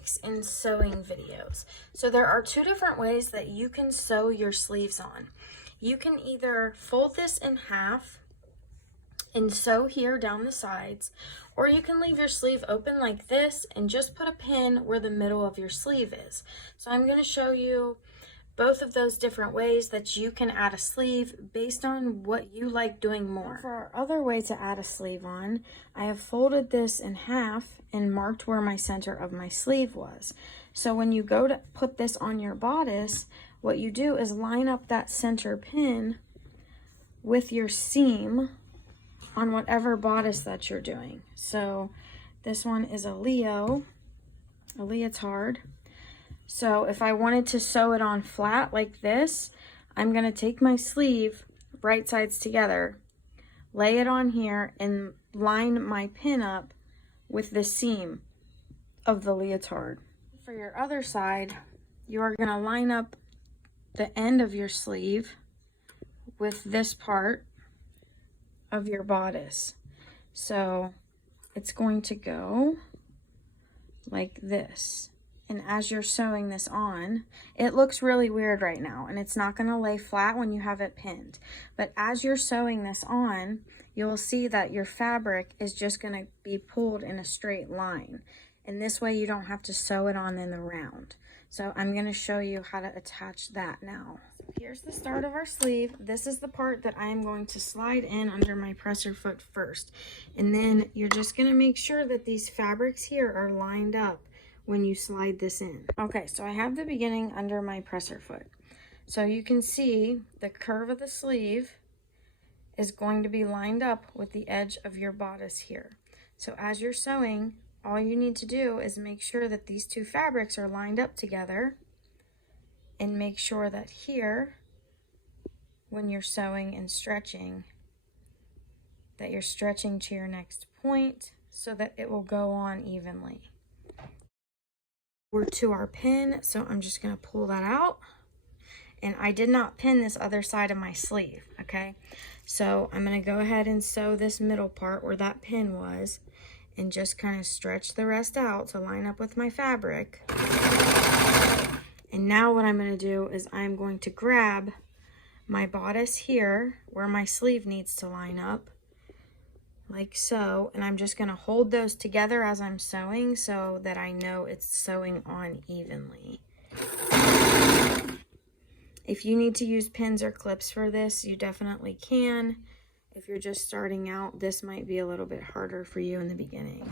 basics in sewing videos. So there are two different ways that you can sew your sleeves on. You can either fold this in half and sew here down the sides, or you can leave your sleeve open like this and just put a pin where the middle of your sleeve is. So I'm going to show you both of those different ways that you can add a sleeve based on what you like doing more. For our other way to add a sleeve on, I have folded this in half and marked where my center of my sleeve was. So when you go to put this on your bodice, what you do is line up that center pin with your seam on whatever bodice that you're doing. So this one is a Leotard. So if I wanted to sew it on flat like this, I'm going to take my sleeve, right sides together, lay it on here, and line my pin up with the seam of the Leotard. For your other side, you are going to line up the end of your sleeve with this part of your bodice. So it's going to go like this. And as you're sewing this on, it looks really weird right now, and it's not going to lay flat when you have it pinned. But as you're sewing this on, you'll see that your fabric is just going to be pulled in a straight line. And this way you don't have to sew it on in the round. So I'm going to show you how to attach that now. So here's the start of our sleeve. This is the part that I am going to slide in under my presser foot first. And then you're just going to make sure that these fabrics here are lined up when you slide this in. Okay, so I have the beginning under my presser foot. So you can see the curve of the sleeve is going to be lined up with the edge of your bodice here. So as you're sewing, all you need to do is make sure that these two fabrics are lined up together, and make sure that here, when you're sewing and stretching, that you're stretching to your next point so that it will go on evenly. We're to our pin, so I'm just going to pull that out. And I did not pin this other side of my sleeve, okay? So I'm going to go ahead and sew this middle part where that pin was, and just kind of stretch the rest out to line up with my fabric. And now what I'm going to do is I'm going to grab my bodice here where my sleeve needs to line up, like so, and I'm just going to hold those together as I'm sewing so that I know it's sewing on evenly. If you need to use pins or clips for this, you definitely can. If you're just starting out, this might be a little bit harder for you in the beginning.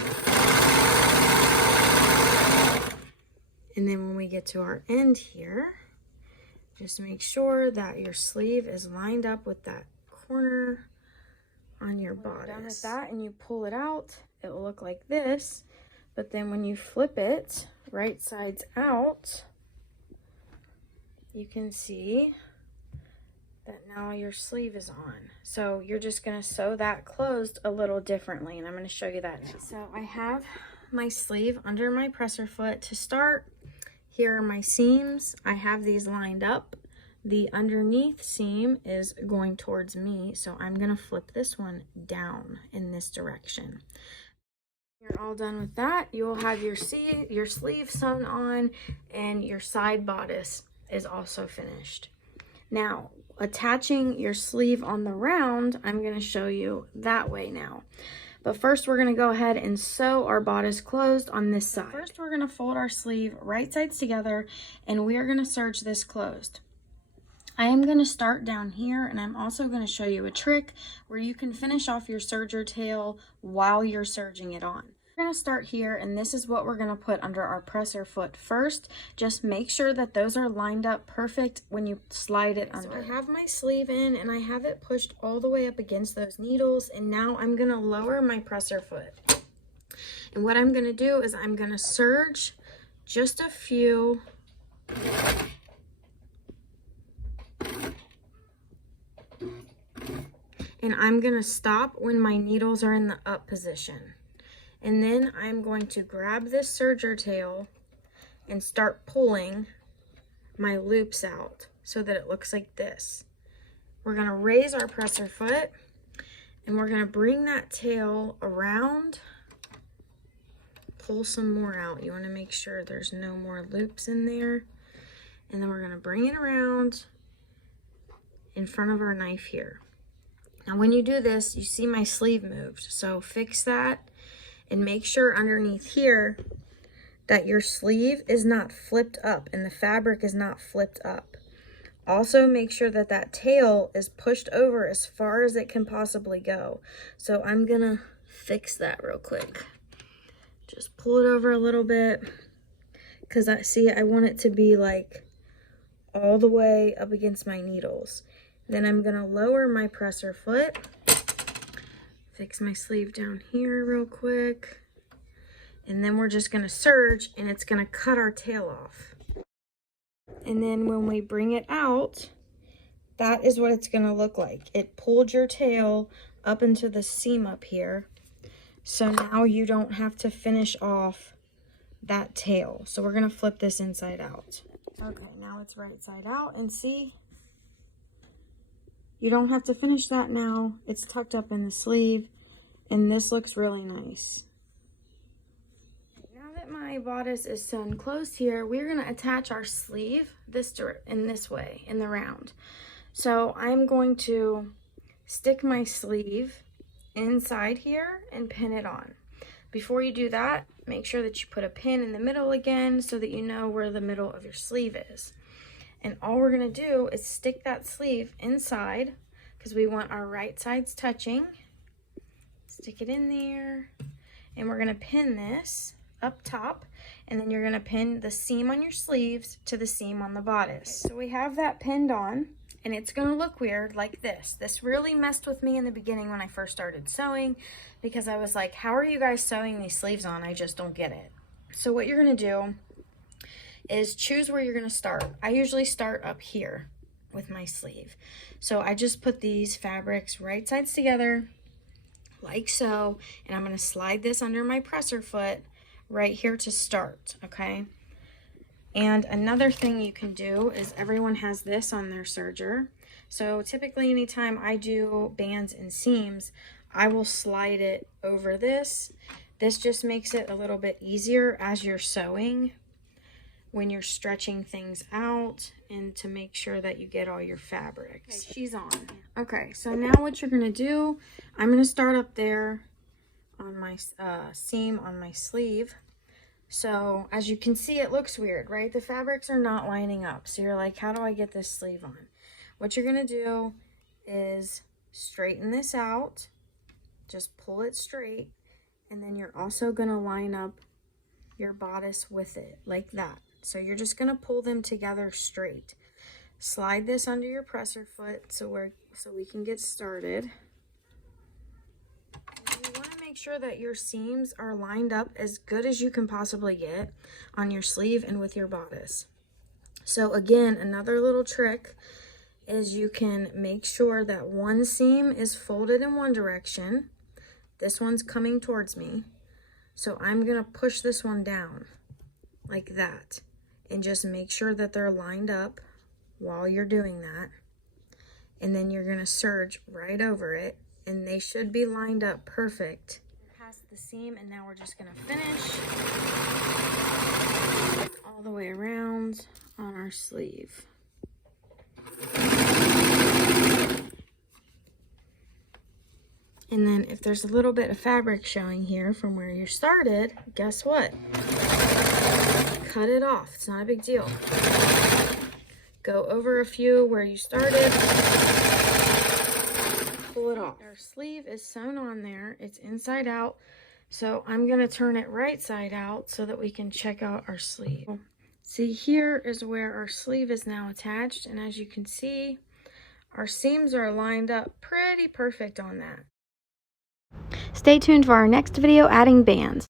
And then when we get to our end here, just make sure that your sleeve is lined up with that corner on your bodice. When you're done with that and you pull it out, it will look like this. But then when you flip it right sides out, you can see that now your sleeve is on. So you're just going to sew that closed a little differently, and I'm going to show you that now. So I have my sleeve under my presser foot. To start, here are my seams. I have these lined up. The underneath seam is going towards me, so I'm going to flip this one down in this direction. You're all done with that. You will have your sleeve sewn on, and your side bodice is also finished. Now, attaching your sleeve on the round, I'm going to show you that way now. But first, we're going to go ahead and sew our bodice closed on this side. First, we're going to fold our sleeve right sides together, and we are going to serge this closed. I am going to start down here, and I'm also going to show you a trick where you can finish off your serger tail while you're serging it on. We're going to start here, and this is what we're going to put under our presser foot first. Just make sure that those are lined up perfect when you slide it under. So I have my sleeve in, and I have it pushed all the way up against those needles, and now I'm going to lower my presser foot. And what I'm going to do is I'm going to serge just a few and I'm going to stop when my needles are in the up position. And then I'm going to grab this serger tail and start pulling my loops out so that it looks like this. We're going to raise our presser foot, and we're going to bring that tail around, pull some more out. You want to make sure there's no more loops in there. And then we're going to bring it around in front of our knife here. Now when you do this, you see my sleeve moved. So fix that and make sure underneath here that your sleeve is not flipped up and the fabric is not flipped up. Also make sure that that tail is pushed over as far as it can possibly go. So I'm gonna fix that real quick. Just pull it over a little bit, because I want it to be like all the way up against my needles. Then I'm gonna lower my presser foot, fix my sleeve down here real quick, and then we're just gonna serge, and it's gonna cut our tail off. And then when we bring it out, that is what it's gonna look like. It pulled your tail up into the seam up here. So now you don't have to finish off that tail. So we're gonna flip this inside out. Okay, now it's right side out, and see, you don't have to finish that now. It's tucked up in the sleeve, and this looks really nice. Now that my bodice is sewn close here, we're gonna attach our sleeve in this way, in the round. So I'm going to stick my sleeve inside here and pin it on. Before you do that, make sure that you put a pin in the middle again so that you know where the middle of your sleeve is. And all we're gonna do is stick that sleeve inside, because we want our right sides touching. Stick it in there, and we're gonna pin this up top, and then you're gonna pin the seam on your sleeves to the seam on the bodice. So we have that pinned on, and it's gonna look weird like this. This really messed with me in the beginning when I first started sewing, because I was like, how are you guys sewing these sleeves on? I just don't get it. So what you're gonna do is choose where you're gonna start. I usually start up here with my sleeve. So I just put these fabrics right sides together, like so, and I'm gonna slide this under my presser foot right here to start, okay? And another thing you can do is, everyone has this on their serger. So typically anytime I do bands and seams, I will slide it over this. This just makes it a little bit easier as you're sewing, when you're stretching things out, and to make sure that you get all your fabrics. Okay, she's on. Okay, so now what you're gonna do, I'm gonna start up there on my seam on my sleeve. So as you can see, it looks weird, right? The fabrics are not lining up. So you're like, how do I get this sleeve on? What you're gonna do is straighten this out, just pull it straight, and then you're also gonna line up your bodice with it like that. So you're just gonna pull them together straight. Slide this under your presser foot so we can get started. And you wanna make sure that your seams are lined up as good as you can possibly get on your sleeve and with your bodice. So again, another little trick is you can make sure that one seam is folded in one direction. This one's coming towards me. So I'm gonna push this one down like that, and just make sure that they're lined up while you're doing that. And then you're gonna serge right over it, and they should be lined up perfect. Past the seam, and now we're just gonna finish all the way around on our sleeve. And then if there's a little bit of fabric showing here from where you started, guess what? Cut it off. It's not a big deal. Go over a few where you started. Pull it off. Our sleeve is sewn on there. It's inside out. So I'm going to turn it right side out so that we can check out our sleeve. See, here is where our sleeve is now attached. And as you can see, our seams are lined up pretty perfect on that. Stay tuned for our next video adding bands.